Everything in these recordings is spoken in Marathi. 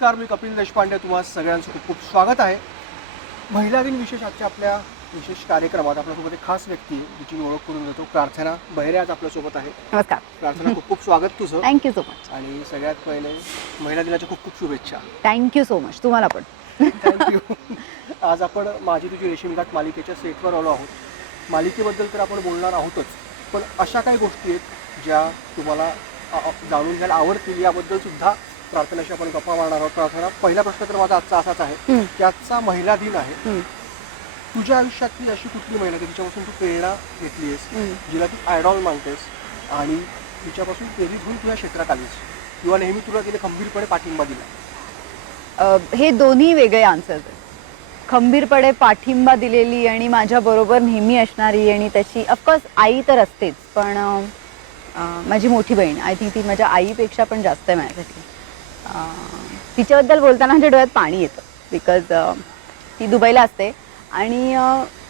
नमस्कार मी कपिल देशपांडे. तुम्हा सगळ्यांचं खूप खूप स्वागत आहे. महिला दिन विशेष आजच्या आपल्या विशेष कार्यक्रमात आपल्यासोबत एक खास व्यक्ती आहे, जिची मी ओळख करून देतो प्रार्थना बहिरे आज आपल्यासोबत आहे. नमस्कार. प्रार्थना खूप खूप स्वागत तुझं. थँक्यू सो मच आणि सगळ्यात पहिले महिला दिनाच्या खूप खूप शुभेच्छा. थँक्यू सो मच तुम्हाला पण. थँक्यू आज आपण माझी तुझी रेशीम घाट मालिकेच्या सेटवर आलो आहोत. मालिकेबद्दल तर आपण बोलणार आहोतच पण अशा काही गोष्टी आहेत ज्या तुम्हाला अ- अ- जाणून घ्यायला आवडतील याबद्दल सुद्धा प्रार्थनाशी आपण गप्पा मारणार आहोत प्रार्थना. पहिला प्रश्न तर माझा आजचा असाच आहे. की आजचा महिला दिन आहे. तुझ्या आयुष्यातली अशी कुठली महिला की तिच्यापासून तू प्रेरणा घेतलीस. जिला तू आयडॉल मानतेस आणि तिच्यापासून प्रेरित होऊन तुझ्या क्षेत्रात आलीस. किंवा नेहमी तुला तिने खंबीरपणे पाठिंबा दिला. हे दोन्ही वेगळे आन्सर्स आहेत. खंबीरपणे पाठिंबा दिलेली आणि माझ्याबरोबर नेहमी असणारी आणि त्याची ऑफकोर्स आई तर असतेच पण माझी मोठी बहीण आय थिंक ती माझ्या आईपेक्षा पण जास्त आहे माझ्यासाठी. तिच्याबद्दल बोलताना माझ्या डोळ्यात पाणी येतं. बिकॉज ती दुबईला असते. आणि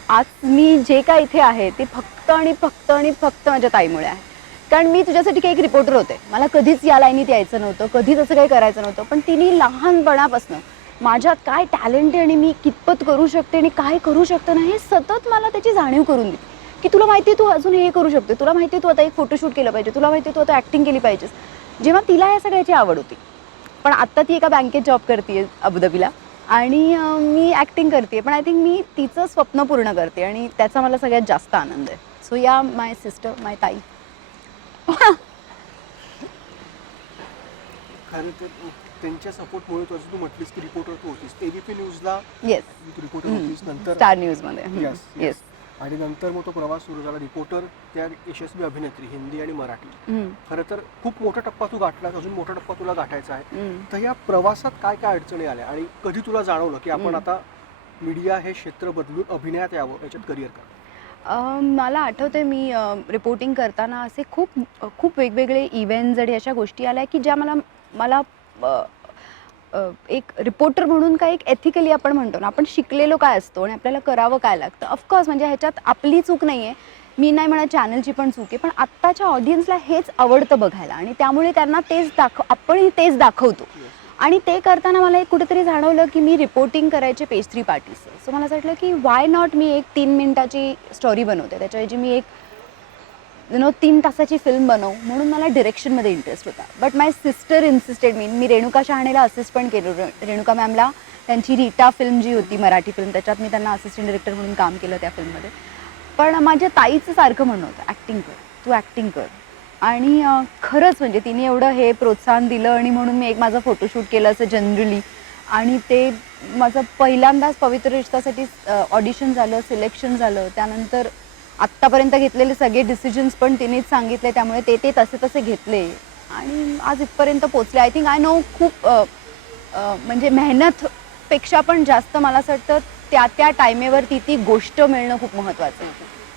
आज मी जे काय इथे आहे ते फक्त आणि फक्त आणि फक्त माझ्या ताईमुळे आहे. कारण मी तुझ्यासाठी काही एक रिपोर्टर होते. मला कधीच या लाईनीत यायचं नव्हतं कधीच असं काही करायचं नव्हतं. पण तिने लहानपणापासून माझ्यात काय टॅलेंट आहे आणि मी कितपत करू शकते आणि काय करू शकते ना हे सतत मला त्याची जाणीव करून दिली की तुला माहिती आहे तू अजून हे करू शकते. तुला माहिती आहे तू आता एक फोटोशूट केलं पाहिजे. तुला माहिती आहे तू आता ॲक्टिंग केली पाहिजेस. जेव्हा तिला या सगळ्याची आवड होती पण आत्ता ती एका बँकेत जॉब करते अबुधाबीला. आणि मी ॲक्टिंग करते पण आय थिंक मी तिचं स्वप्न पूर्ण करते आणि त्याचा मला सगळ्यात जास्त आनंद आहे. सो या माय सिस्टर माय ताई. खरं तर त्यांच्या सपोर्टमुळे तू तू म्हटलीस की रिपोर्टर तू होतीस. एबीपी न्यूजला येस रिपोर्टर होतीस नंतर स्टार न्यूजमध्ये yes. येस आणि नंतर मग तो प्रवास सुरू झाला. रिपोर्टर त्या यशस्वी अभिनेत्री हिंदी आणि मराठी. खरं तर खूप मोठा टप्पा तू गाठलास. अजून मोठा टप्पा तुला गाठायचा आहे. तर या प्रवासात काय काय अडचणी आल्या? आणि कधी तुला जाणवलं की आपण. आता मीडिया हे क्षेत्र बदलून अभिनयात यावं याच्यात करिअर कर मला आठवते मी रिपोर्टिंग करताना असे खूप खूप वेगवेगळे इव्हेंट्स आणि अशा गोष्टी आल्या की ज्या मला मला एक रिपोर्टर म्हणून काय एक एथिकली आपण म्हणतो ना आपण शिकलेलो काय असतो आणि आपल्याला करावं काय लागतं? ऑफकोर्स म्हणजे ह्याच्यात आपली चूक नाही आहे मी नाही म्हणा चॅनलची पण चूक आहे पण आत्ताच्या ऑडियन्सला हेच आवडतं बघायला आणि त्यामुळे त्यांना तेच दाखव आपणही तेच दाखवतो. आणि ते करताना मला एक कुठेतरी जाणवलं की मी रिपोर्टिंग करायचे पेस्ट्री पार्टीचं सो मला असं वाटलं की वाय नॉट मी एक तीन मिनिटाची स्टोरी बनवते? त्याच्याऐवजी मी एक यु नो तीन तासाची फिल्म बनव म्हणून मला डिरेक्शनमध्ये इंटरेस्ट होता. बट माय सिस्टर इन्सिस्टेड मी मी रेणुका शहाणेला असिस्ट पण केलं. रेणुका मॅमला त्यांची रीटा फिल्म जी होती मराठी फिल्म त्याच्यात मी त्यांना असिस्टंट डिरेक्टर म्हणून काम केलं त्या फिल्ममध्ये पण माझ्या ताईचं सारखं म्हणणं होतं ॲक्टिंग कर तू ॲक्टिंग कर. आणि खरंच म्हणजे तिने एवढं हे प्रोत्साहन दिलं आणि म्हणून मी एक माझं फोटोशूट केलं असं जनरली आणि ते माझं पहिल्यांदाच पवित्र रिश्तासाठी ऑडिशन झालं सिलेक्शन झालं. त्यानंतर आत्तापर्यंत घेतलेले सगळे डिसिजन्स पण तिनेच सांगितले त्यामुळे ते ते तसे तसे घेतले. आणि आज इथपर्यंत पोचले आय थिंक आय नो खूप म्हणजे मेहनतपेक्षा पण जास्त मला असं वाटतं त्या त्या टायमेवर ती ती गोष्ट मिळणं खूप महत्त्वाचं आहे.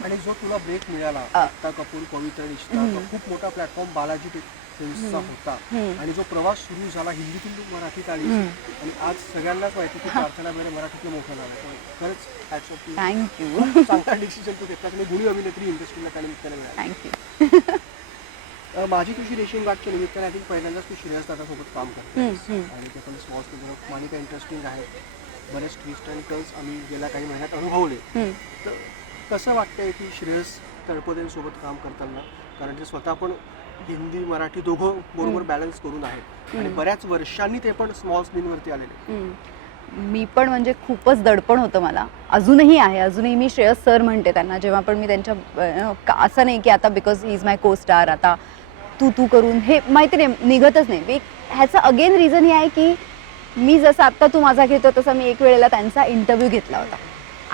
आणि जो तुला ब्रेक मिळाला कपूर पवित्र खूप मोठा प्लॅटफॉर्म बालाजी हम्म. होता. आणि जो प्रवास सुरू झाला हिंदीतून मराठीत आली. आणि आज सगळ्यांनाच माहिती की प्रार्थना बेरे मराठीतलं मोठं नाव आहे. त्यामुळे खरंच. थँक्यू चांगला डिसिजन तू घेतला आणि गुणी अभिनेत्री इंडस्ट्रीला त्या निमित्ताने मिळाली. थँक्यू माझी तुझी रेशीम गाठच्या निमित्ताने आय थिंक पहिल्यांदाच तू श्रेयस दादासोबत काम करते. आणि ते पण मालिका इंटरेस्टिंग आहे. बरेच ट्विस्ट अँड टर्न्स आम्ही गेल्या काही महिन्यात अनुभवले. तर कसं वाटतंय की श्रेयस तळपदेंसोबत काम करताना? कारण ते स्वतः पण हिंदी मराठी दोघं बरोबर. बॅलन्स करून आहेत. आणि. बऱ्याच वर्षांनी ते पण स्मॉल स्क्रीनवरती आलेले. मी पण म्हणजे खूपच दडपण होतं मला. अजूनही आहे. अजूनही मी श्रेयस सर म्हणते त्यांना. जेव्हा पण मी त्यांच्या असं नाही की आता बिकॉज ही इज माय को स्टार आता तू तू करून. हे माहिती नाही निघतच नाही. ह्याचं अगेन रिझन हे आहे की मी जसं आत्ता तू माझा घेतो तसं मी एक वेळेला त्यांचा इंटरव्ह्यू घेतला होता.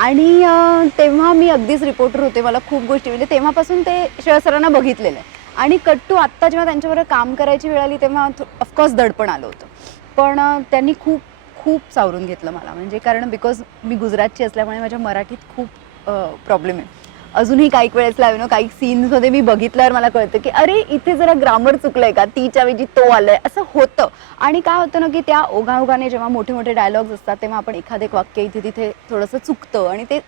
आणि तेव्हा मी अगदीच रिपोर्टर होते. मला खूप गोष्टी म्हणजे तेव्हापासून ते श्रेयस सरांना बघितलेलं आहे. आणि कट्टू आत्ता जेव्हा त्यांच्याबरोबर काम करायची वेळ आली तेव्हा ऑफकोर्स दडपण आलं होतं. पण त्यांनी खूप खूप सावरून घेतलं मला. म्हणजे कारण बिकॉज मी गुजरातची असल्यामुळे माझ्या मराठीत खूप प्रॉब्लेम आहे. अजूनही काही वेळेस नो हो, काही सीन्समध्ये मी बघितल्यावर मला कळतं की अरे इथे जरा ग्रामर चुकलंय का? तीच्या वेळी तो आलंय. असं होतं. आणि काय होतं ना की त्या ओघाओघाने जेव्हा मोठे मोठे डायलॉग्स असतात तेव्हा आपण एखादे एक वाक्य इथे तिथे थोडंसं चुकतं. आणि ते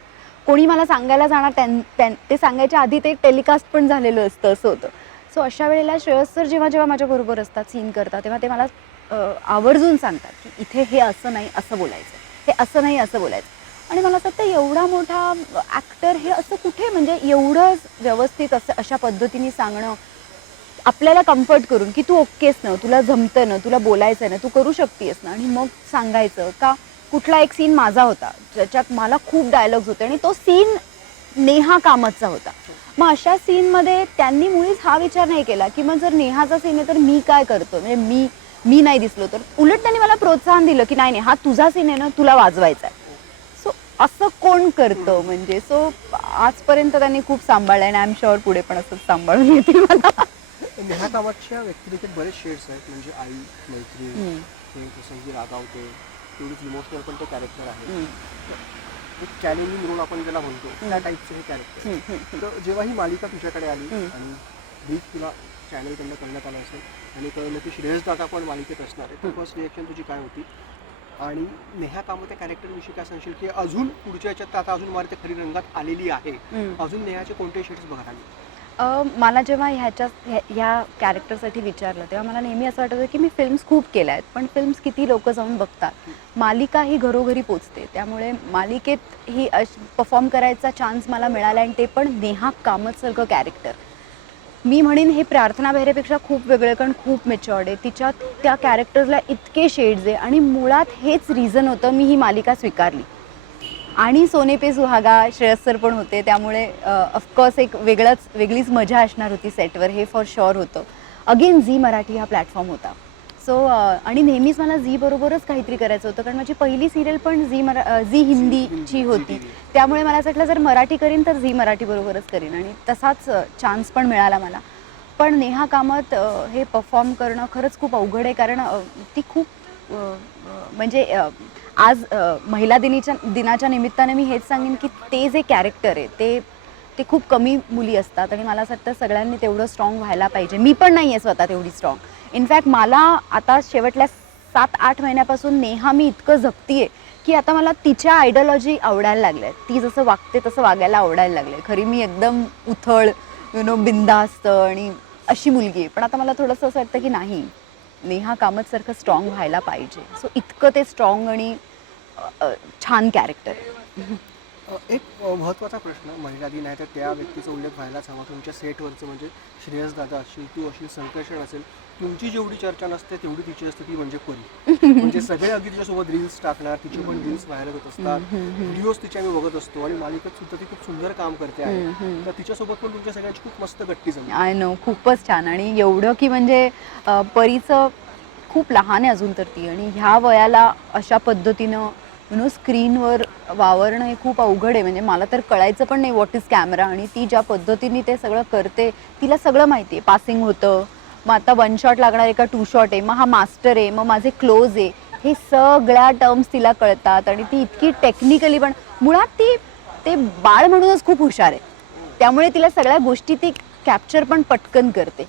कोणी मला सांगायला जाणार त्यां त्यां- ते सांगायच्या आधी ते टेलिकास्ट पण झालेलं असतं असं होतं. सो अशा वेळेला श्रेयस सर जेव्हा जेव्हा माझ्याबरोबर असतात सीन करतात तेव्हा ते मला आवर्जून सांगतात की इथे हे असं नाही असं बोलायचं. हे असं नाही असं बोलायचं. आणि मला असं वाटतं एवढा मोठा ॲक्टर हे असं कुठे म्हणजे एवढं व्यवस्थित असं अशा पद्धतीने सांगणं आपल्याला कम्फर्ट करून की तू ओकेस ना तुला जमतं ना तुला बोलायचं ना तू करू शकतेस ना. आणि मग सांगायचं का कुठला एक सीन माझा होता ज्याच्यात मला खूप डायलॉग्स होते आणि तो सीन नेहा कामतचा होता. मग अशा सीनमध्ये त्यांनी मुळीच हा विचार नाही केला की मग जर नेहाचा सीन आहे तर मी काय करतो? म्हणजे मी मी नाही दिसलो तर? उलट त्यांनी मला प्रोत्साहन दिलं की नाही नाही हा तुझा सीन आहे ना तुला वाजवायचा आहे. सो असं कोण करतं म्हणजे? सो आजपर्यंत त्यांनी खूप सांभाळलं आणि आय एम शुअर पुढे पण असंच सांभाळून येतील मला. नेहा कामातच्या व्यक्तिरेखेत बरेच शेड्स आहेत म्हणजे आई प्रसंगी रागावते तेवढीच इमोशनल पण ते कॅरेक्टर आहे. एक चॅलेंजिंग रोल आपण ज्याला म्हणतो त्या. टाईपचं हे कॅरेक्टर तर जेव्हा ही मालिका तुझ्याकडे आली. आणि ब्रीफ तुला चॅनलकडनं करण्यात आलं असेल आणि कळलं की श्रेयस दादा पण मालिकेत असणार आहे तर फर्स्ट रिएक्शन तुझी काय होती आणि नेहा कामत त्या कॅरेक्टरविषयी काय सांगशील की अजून पुढच्या याच्यात आता अजून ते खरी रंगात आलेली आहे. अजून नेहाचे कोणते शेड्स बघायला आले अ, मला जेव्हा ह्याच्या ह्या- ह्या कॅरेक्टरसाठी विचारलं तेव्हा मला नेहमी असं वाटत होतं की मी फिल्म्स खूप केल्या आहेत पण फिल्म्स किती लोक जाऊन बघतात. मालिका ही घरोघरी पोचते त्यामुळे मालिकेत ही अश परफॉर्म करायचा चान्स मला मिळाला आणि ते पण नेहा कामतसारखं कॅरेक्टर. मी म्हणेन हे प्रार्थना बेहरेपेक्षा खूप वेगळं कारण खूप मेच्युअर्ड आहे. तिच्यात त्या कॅरेक्टरला इतके शेड्स आहे आणि मुळात हेच रिझन होतं मी ही मालिका स्वीकारली. आणि सोने पे सुहागा श्रेयस सर पण होते. त्यामुळे ऑफकोर्स एक वेगळंच वेगळीच मजा असणार होती सेटवर हे फॉर शुअर होतं. अगेन झी मराठी हा प्लॅटफॉर्म होता. सो आणि नेहमीच मला झी बरोबरच काहीतरी करायचं होतं कारण माझी पहिली सिरियल पण झी मरा झी हिंदीची होती. त्यामुळे मला असं वाटलं जर मराठी करीन तर झी मराठी बरोबरच करीन. आणि तसाच चान्स पण मिळाला मला. पण नेहा कामत हे परफॉर्म करणं खरंच खूप अवघड आहे कारण ती खूप म्हणजे आज महिला दिनीच्या दिनाच्या निमित्ताने मी हेच सांगेन की ते जे कॅरेक्टर आहे ते ते खूप कमी मुली असतात आणि मला असं वाटतं सगळ्यांनी तेवढं स्ट्रॉंग व्हायला पाहिजे. मी पण नाही आहे स्वतः तेवढी स्ट्रॉंग इनफॅक्ट मला आता शेवटल्या सात आठ महिन्यापासून नेहा मी इतकं जगतीये की आता मला तिच्या आयडियॉलॉजी आवडायला लागल्या ती जसं वागते तसं वागायला आवडायला लागले खरी मी एकदम उथळ यु नो बिंदास्त आणि अशी मुलगी आहे पण आता मला थोडंसं असं वाटतं की नाही नेहा कामतसारखं स्ट्रॉंग व्हायला पाहिजे. सो इतकं ते स्ट्रॉंग आणि छान कॅरेक्टर आहे एक महत्त्वाचा प्रश्न महिला दिन आहे तर त्या व्यक्तीचा उल्लेख व्हायलाच हवा. तुमच्या सेटवरचं म्हणजे श्रेयस दादा असेल तू असेल संकर्षण असेल तुमची जेवढी चर्चा नसते तेवढी तिची असते ती म्हणजे परी म्हणजे सगळे अगदी तिच्यासोबत रील्स टाकणार तिचे पण रील्स व्हायरल होत असतात. व्हिडिओज तिचे आम्ही बघत असतो आणि मालिकेत सुद्धा ती खूप सुंदर काम करते आहे. तर तिच्यासोबत पण तुमच्या सगळ्यांची खूप मस्त गट्टी जमली आय नो खूपच छान. आणि एवढं की म्हणजे परीचं खूप लहान आहे अजून तर ती. आणि ह्या वयाला अशा पद्धतीनं यु नो स्क्रीनवर वावरणं हे खूप अवघड आहे. म्हणजे मला तर कळायचं पण नाही व्हॉट इज कॅमेरा आणि ती ज्या पद्धतीने ते सगळं करते तिला सगळं माहिती आहे. पासिंग होतं. मग आता वन शॉट लागणार आहे का? टू शॉट आहे. मग हा मास्टर आहे. मग माझे क्लोज आहे. हे सगळ्या टर्म्स तिला कळतात आणि ती इतकी टेक्निकली पण मुळात ती ते बाळ म्हणूनच खूप हुशार आहे. त्यामुळे तिला सगळ्या गोष्टी ती कॅप्चर पण पटकन करते.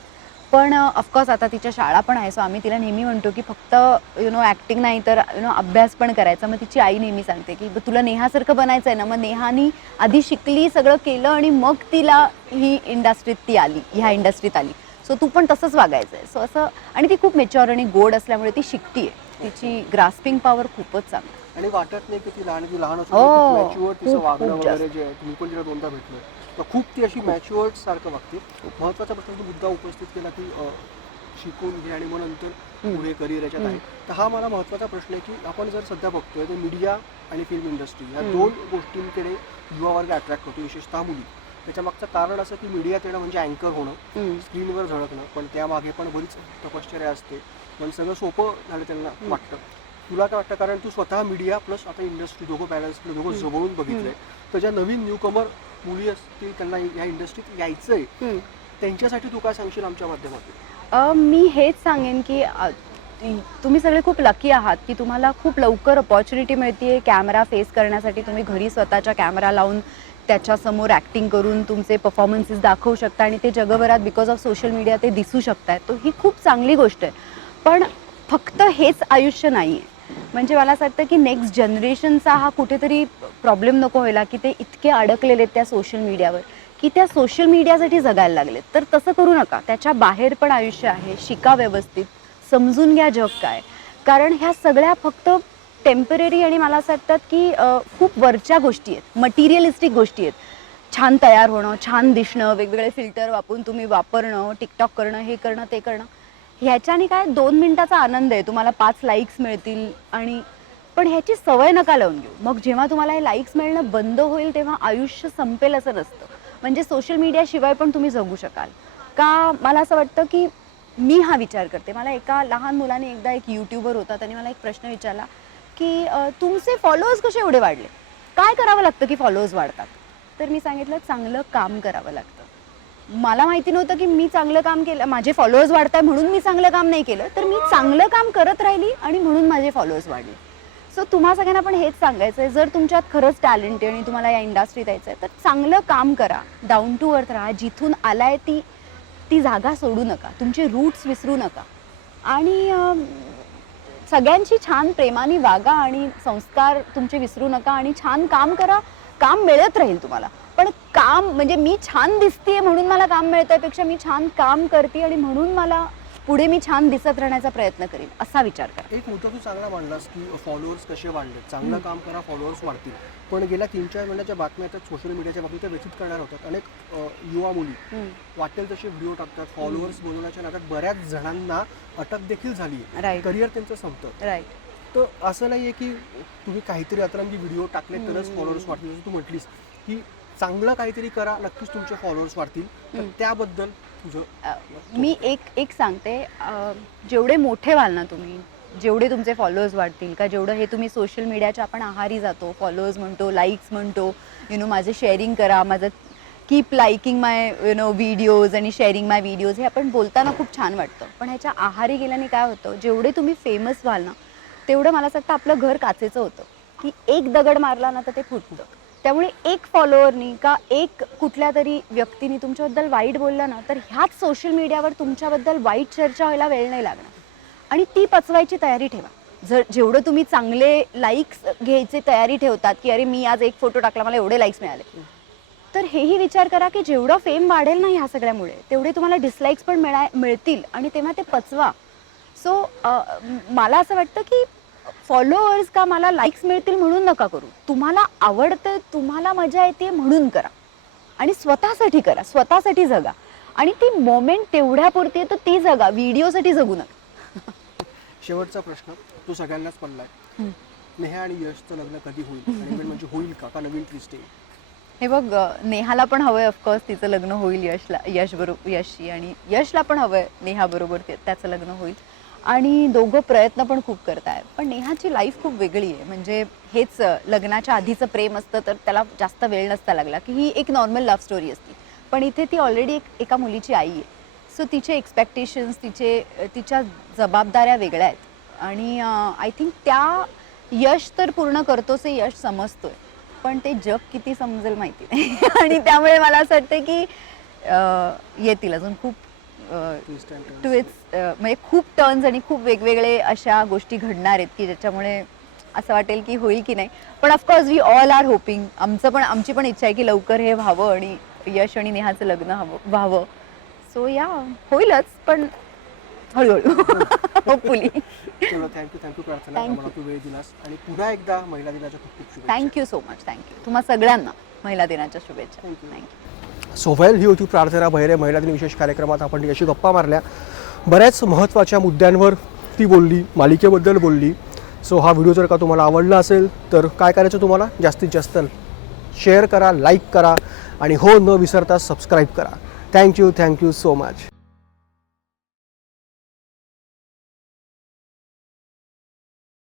पण ऑफकोर्स आता तिच्या शाळा पण आहे सो आम्ही तिला नेहमी म्हणतो की फक्त यु नो ॲक्टिंग नाही तर यु नो अभ्यास पण करायचा. मग तिची आई नेहमी सांगते की "ब- तुला नेहासारखं बनायचं आहे ना? मग नेहानी आधी शिकली सगळं केलं आणि मग तिला ही इंडस्ट्रीत ती आली ह्या इंडस्ट्रीत आली. सो तू पण तसंच वागायचं आहे सो असं आणि ती खूप मेच्युअर आणि गोड असल्यामुळे ती शिकतीये. तिची ग्रास्पिंग पॉवर खूपच चांगली. आणि वाटत नाही की ती लहान लहान हो, खूप- भेटलं तर खूप ती अशी मॅच्युअर्ड सारखं वागते. महत्त्वाचा प्रश्न तू मुद्दा उपस्थित केला की शिकून घे आणि मग नंतर. पुढे करिअर याच्यात आहे. तर हा मला महत्त्वाचा प्रश्न आहे की आपण जर सध्या बघतोय तर मीडिया आणि फिल्म इंडस्ट्री या. दोन गोष्टींकडे युवा वर्ग अट्रॅक्ट होतो विशेषतः मुली. त्याच्या मागचं कारण असं की मीडियात येणं म्हणजे अँकर होणं स्क्रीनवर झळकणं पण त्यामागे पण बरीच तपश्चर्या असते. पण सगळं सोपं झालं त्यांना. वाटतं. तुला काय वाटतं कारण तू स्वतः मीडिया प्लस आता इंडस्ट्री दोघं बॅलन्स दोघं. जवळून बघितलंय. तर ज्या नवीन न्यूकमर मुली असतील त्यांना या इंडस्ट्रीत यायचंय. त्यांच्यासाठी तू काय सांगशील आमच्या माध्यमातून? मी हेच सांगेन की तुम्ही सगळे खूप लकी आहात की तुम्हाला खूप लवकर अपॉर्च्युनिटी मिळते कॅमेरा फेस करण्यासाठी. तुम्ही घरी स्वतःच्या कॅमेरा लावून त्याच्यासमोर ॲक्टिंग करून तुमचे परफॉर्मन्सेस दाखवू शकता आणि ते जगभरात बिकॉज ऑफ सोशल मीडिया ते दिसू शकतायत. तो ही खूप चांगली गोष्ट आहे. पण फक्त हेच आयुष्य नाही आहे म्हणजे मला असं वाटतं की नेक्स्ट जनरेशनचा हा कुठेतरी प्रॉब्लेम नको व्हायला की ते इतके अडकलेले आहेत त्या सोशल मीडियावर की त्या सोशल मीडियासाठी जगायला लागलेत. तर तसं करू नका. त्याच्या बाहेर पण आयुष्य आहे शिका व्यवस्थित समजून घ्या जग काय. कारण ह्या सगळ्या फक्त टेंपररी आणि मला असं वाटतात की खूप वरच्या गोष्टी आहेत मटिरियलिस्टिक गोष्टी आहेत. छान तयार होणं छान दिसणं वेगवेगळे फिल्टर वापरून तुम्ही वापरणं टिकटॉक करणं हे करणं ते करणं. ह्याच्याने काय दोन मिनिटाचा आनंद आहे. तुम्हाला पाच लाईक्स मिळतील आणि पण ह्याची सवय नका लावून घेऊ. मग जेव्हा तुम्हाला हे लाईक्स मिळणं बंद होईल तेव्हा आयुष्य संपेल असं नसतं. म्हणजे सोशल मीडियाशिवाय पण तुम्ही जगू शकाल. का मला असं वाटतं की मी हा विचार करते. मला एका लहान मुलाने एकदा एक यूट्यूबर होता. त्याने मला एक प्रश्न विचारला की तुमचे फॉलोअर्स कसे एवढे वाढले? काय करावं लागतं की फॉलोअर्स वाढतात? तर मी सांगितलं चांगलं काम करावं लागतं. मला माहिती नव्हतं की मी चांगलं काम केलं माझे फॉलोअर्स वाढत आहे म्हणून मी चांगलं काम नाही केलं. तर मी चांगलं काम करत राहिली आणि म्हणून माझे फॉलोअर्स वाढले. सो तुम्हा सगळ्यांना पण हेच सांगायचं आहे जर तुमच्यात खरंच टॅलेंट आहे आणि तुम्हाला या इंडस्ट्रीत यायचं आहे तर चांगलं काम करा. डाऊन टू अर्थ राहा. जिथून आलाय ती ती जागा सोडू नका. तुमचे रूट्स विसरू नका. आणि सगळ्यांशी छान प्रेमाने वागा आणि संस्कार तुमचे विसरू नका आणि छान काम करा. काम मिळत राहील तुम्हाला. पण काम म्हणजे मी छान दिसतेय म्हणून मला काम मिळतंयपेक्षा मी छान काम करते आणि म्हणून मला पुढे मी छान दिसत राहण्याचा प्रयत्न करेन असा विचार करा. एक मुद्दा तू चांगला मांडलास की फॉलोअर्स कसे वाढले चांगलं काम करा फॉलोअर्स वाढतील. पण गेल्या तीन चार महिन्याच्या बातम्या आता सोशल मीडियाच्या बाबतीत व्यथित करणार होतात. अनेक युवा मुली. वाटेल तसे व्हिडिओ टाकतात फॉलोअर्स बनवण्याच्या नादात बऱ्याच जणांना अटक देखील झाली. करिअर त्यांचं संपतं. राईट तर असं नाही आहे की तुम्ही काहीतरी अतरंगी व्हिडिओ टाकले तरच. फॉलोअर्स जसं तू म्हटलीस की चांगलं काहीतरी करा नक्कीच तुमचे फॉलोअर्स वाढतील. तर. त्याबद्दल तुझं मी एक एक सांगते जेवढे मोठे व्हाल ना तुम्ही जेवढे तुमचे फॉलोअर्स वाढतील का जेवढं हे तुम्ही सोशल मीडियाच्या आपण आहारी जातो फॉलोअर्स म्हणतो लाईक्स म्हणतो यु नो माझे शेअरिंग करा माझं keep liking my you know videos आणि शेअरिंग माय व्हिडिओज हे आपण बोलताना खूप छान वाटतं. पण ह्याच्या आहारी गेल्याने काय होतं जेवढे तुम्ही फेमस व्हाल ना तेवढं मला असं वाटतं आपलं घर काचेचं होतं की एक दगड मारला ना तर ते फुटतं. त्यामुळे एक फॉलोअरनी का एक कुठल्या तरी व्यक्तीने तुमच्याबद्दल वाईट बोललं ना तर ह्याच सोशल मीडियावर तुमच्याबद्दल वाईट चर्चा व्हायला वेळ नाही लागणार. आणि ती पचवायची तयारी ठेवा. जर जेवढं तुम्ही चांगले लाईक्स घ्यायचे तयारी ठेवतात की अरे मी आज एक फोटो टाकला मला एवढे लाईक्स मिळाले. तर हेही विचार करा की जेवढं फेम वाढेल ना ह्या सगळ्यामुळे तेवढे तुम्हाला डिसलाईक्स पण मिळा मिळतील आणि तेव्हा ते पचवा. सो मला असं वाटतं की फॉलोअर्स का मला लाईक्स मिळतील म्हणून नका करू. तुम्हाला आवडतं तुम्हाला मजा येते म्हणून करा. आणि स्वतःसाठी करा स्वतःसाठी जगा. आणि ती मोमेंट तेवढ्यापुरती आहे तर ती जगा. व्हिडिओसाठी जगू नका. शेवटचा प्रश्न तो सगळ्यांनाच पडलाय. नेहा आणि यशचं लग्न कधी होईल? आणि म्हणजे होईल का? का नवीन ट्विस्ट येईल हे बघ नेहाला पण हवंय ऑफकोर्स तिचं लग्न होईल यशला यश बरोबर यशशी आणि यशला पण हवंय नेहाबरोबर ते त्याचं लग्न होईल. आणि दोघं प्रयत्न पण खूप करतायत. पण नेहाची लाईफ खूप वेगळी आहे. म्हणजे हेच लग्नाच्या आधीचं प्रेम असतं तर त्याला जास्त वेळ नसता लागला की ही एक नॉर्मल लव्ह स्टोरी असती. पण इथे ती ऑलरेडी एक एका मुलीची आई आहे. सो तिचे एक्सपेक्टेशन्स तिचे तिच्या जबाबदाऱ्या वेगळ्या आहेत. आणि आय थिंक त्या यश तर पूर्ण करतोच हे यश समजतोय. पण ते जग किती समजेल माहिती नाही. आणि त्यामुळे मला असं वाटतं की येतील अजून खूप अँड ट्विस्ट म्हणजे खूप टर्न्स आणि खूप वेगवेगळे अशा गोष्टी घडणार आहेत की ज्याच्यामुळे असं वाटेल की होईल की नाही. पण of course we all are hoping आमचं पण आमची पण इच्छा आहे की लवकर हे व्हावं आणि यश आणि नेहाचं लग्न हवं व्हावं. सो या होईलच पण हळूहळू. Hopefully thank you thank you Prarthana. Thank you. आम्हाला तू वेळ दिलास. आणि पुन्हा एकदा महिला दिनाच्या खूप खूप शुभेच्छा. थँक्यू सो मच थँक्यू तुम्हा सगळ्यांना महिला दिनाच्या शुभेच्छा. थँक्यू सो ही होती प्रार्थना बहिरे महिला दिन विशेष कार्यक्रमात आपण अशी गप्पा मारल्या. बऱ्याच महत्त्वाच्या मुद्द्यांवर ती बोलली मालिकेबद्दल बोलली. सो हा व्हिडिओ जर का तुम्हाला आवडला असेल तर काय करायचं तुम्हाला? जास्तीत जास्त शेअर करा लाईक करा आणि हो न विसरता सबस्क्राईब करा. Thank you thank you so much